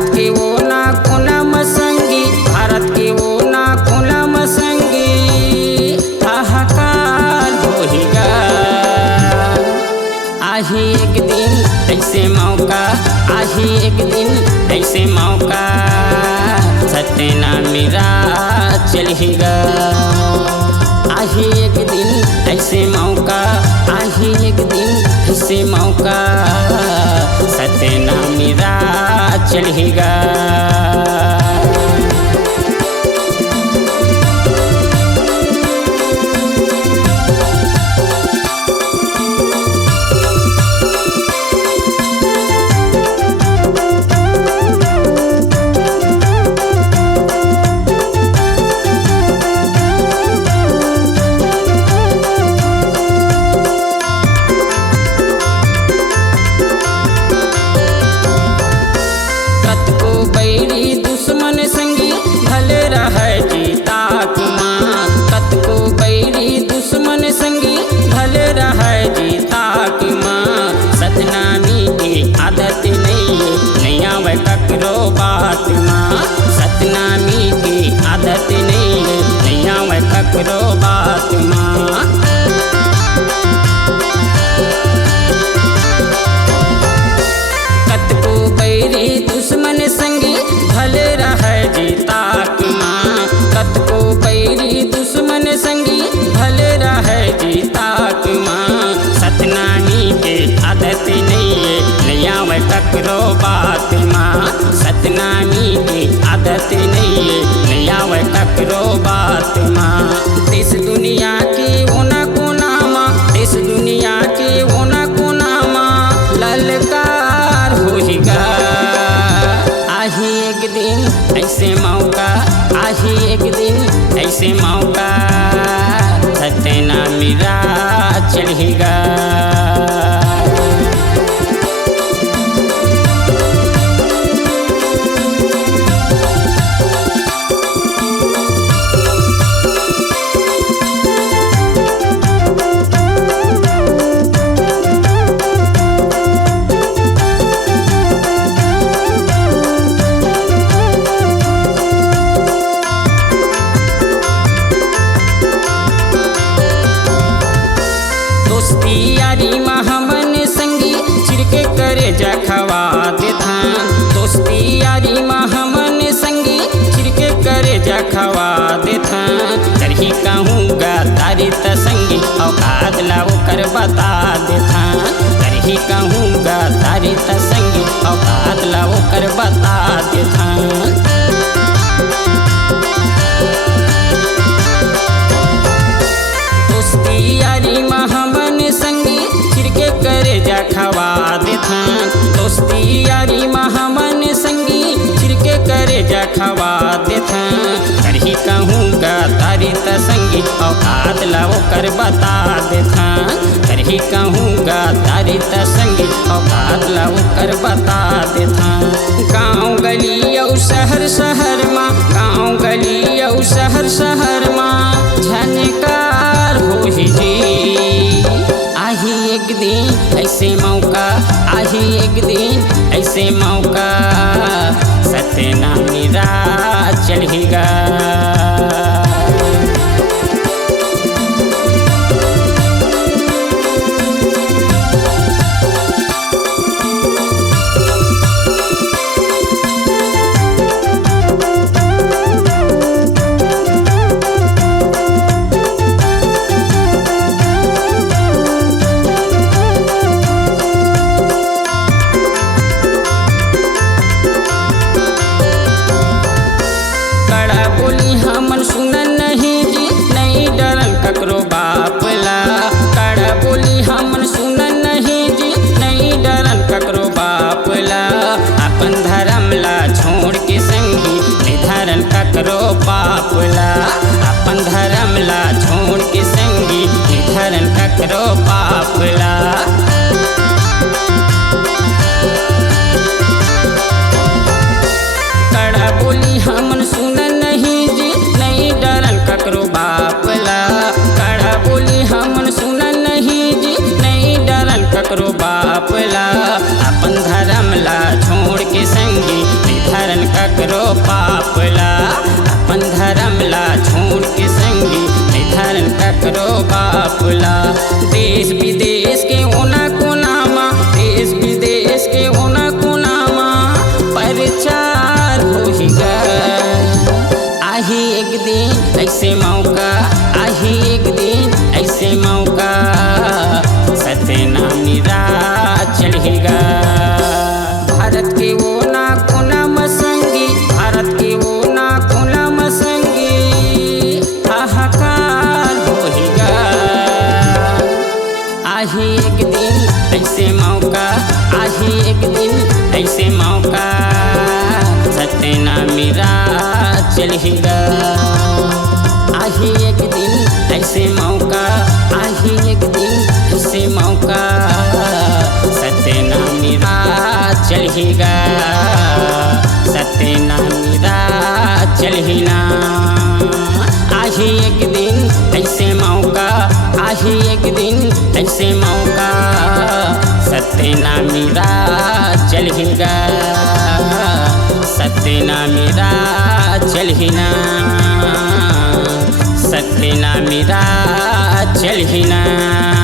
भारत के वो ना कोना मसंगी, भारत के वो ना कोना मसंगी, हाहाकार होएगा। आही एक दिन ऐसे मौका, आही एक दिन ऐसे मौका, सतना मेरा चलेगा। आही एक दिन ऐसे मौका, आही एक दिन ऐसे मौका, सतना मेरा चलेगा। दुश्मन संगी भले रहे जीता माँ, कतको बैरी दुश्मन संगी भले रहे जीता माँ। सतनामी की आदत नहीं आवे ककरो बात माँ, सतनामी की आदत नहीं आवे ककरो बात माँ। कतको बैरी दुश्मन संगी भले रहे जीता माँ, कतको बैरी दुश्मन संगी भले रहे जीता माँ। सतनामी के आदत नहीं आवे ककरो बात माँ, सतनामी की आदत नहीं आवे ककरो बात माँ। देश दुनिया के ओना कोना माँ, देश दुनिया के ओना कोना माँ, ललकार होएगा। आही एक दिन ऐसे मौका, आही एक दिन ऐसे मौका, सतना मेरा चलेगा। दोस्ती यारी माँ हमन संगी छिड़के करे जा खवा देथा, दोस्ती यारी माँ हमन संगी छिड़के करे जा खवा देथा। करही कहूँगा तारी त संगी औकात लाओ कर बता देथा, करही कहूँगा तारी त संगी औकात लाओ कर बता देथा। दोस्ती यारी माँ हमन संगी छिड़के करे जा खवा देथा, दोस्ती यारी माँ हमन संगी छिड़के करे जा खवा देथा। करही कहूँगा तारी त संगी औकात लाओ कर बता देथा, करही कहूँगा तारी त संगी औकात लाओ कर बता देथा। गाँव गली और शहर शहर माँ, गाँव गली और शहर शहर माँ, झनकार होही जी। आही एक दिन ऐसे मौका, आही एक दिन ऐसे मौका, सतना मेरा चलेगा। बोली हमन सुनन नहीं जी, नहीं डरन ककरो बाप ला। कड़ा बोली हमन सुनन नहीं जी, नहीं डरन ककरो बाप ला। अपन धर्म ला छोड़ के संगी निधरन ककरो बाप ला, अपन धर्म ला छोड़ के संगी निधरन ककरो बाप ला। कड़ा बोली हमन सुनन नहीं जी, नहीं डरन ककरो बाप ला। कड़ा बोली हमन सुनन नहीं जी, नहीं डरन ककरो बाप ला। अपन धर्म ला छोड़ के संगी ककरो पापला अपन धर्म ला छोड़ के संगी नहीं धर्म ककरो बापला। देश विदेश के ओना कोनामा देश विदेश के ओना कोनामा प्रचार होगा। आही एक दिन ऐसे मौका आही एक दिन ऐसे मौका सत्यनामी राज चलेगा। भारत के वो ना कोना मसंगी भारत के वो ना कोना मसंगी हाहाकार होगा। आही एक दिन ऐसे मौका आही एक दिन ऐसे मौका सत्यनामी राज चलेगा। आही एक दिन ऐसे मौका आही एक दिन ऐसे मौका सत्यनामी राज चलेगा सत्यनामी राज चलेगा। आही एक दिन ऐसे मौका आही एक दिन ऐसे मौका सत्यनामी राज चलेगा सत्यनामी राज चलेगा सत्यनामी राज चलेगा।